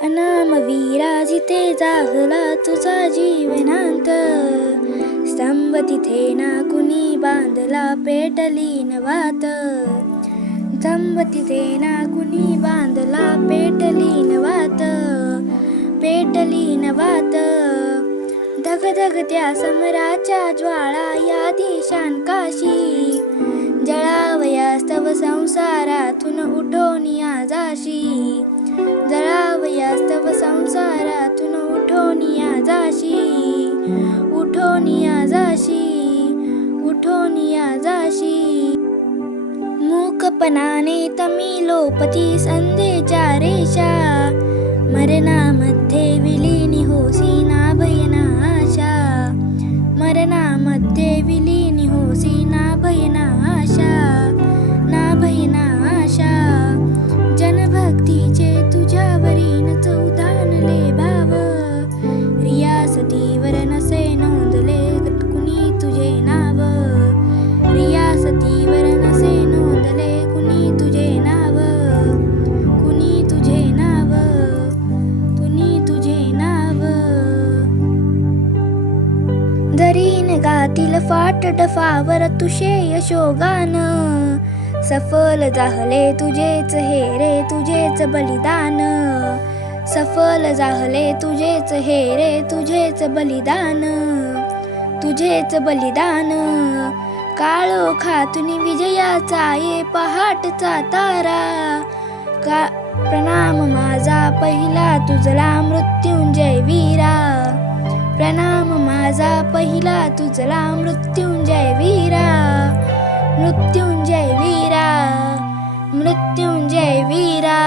अनाम विराजिते जिथे जागला तुझा जीवनांत स्तंभ तिथे ना कुणी बांधला पेटली नवात स्तंभ तिथे ना कुणी बांधला पेटली नवात पेटली नवात धगधगत्या समराच्या ज्वाळा या देशान काशी। जळावयास्तव संसारातून उठोनिया जाशी। जळा जळावयास्तव संसारातून उठोनिया जाशी उठोनिया जाशी उठोनिया जाशी. मूकपणाने तमी लोपती संधेच्या रेषा दरीन फाट डफावर तुझे यशोगान. सफल जाहले तुझेच हे रे तुझेच बलिदान. सफल जाहले तुझेच हे रे तुझेच बलिदान. तुझेच बलिदान. काळो खातुनी विजयाचा ये पहाटचा तारा. का प्रणाम माझा पहिला तुझला मृत्युंजय वीरा. प्रणाम माझा पहिला तुझला मृत्युंजय वीरा. मृत्युंजय वीरा मृत्युंजय वीरा.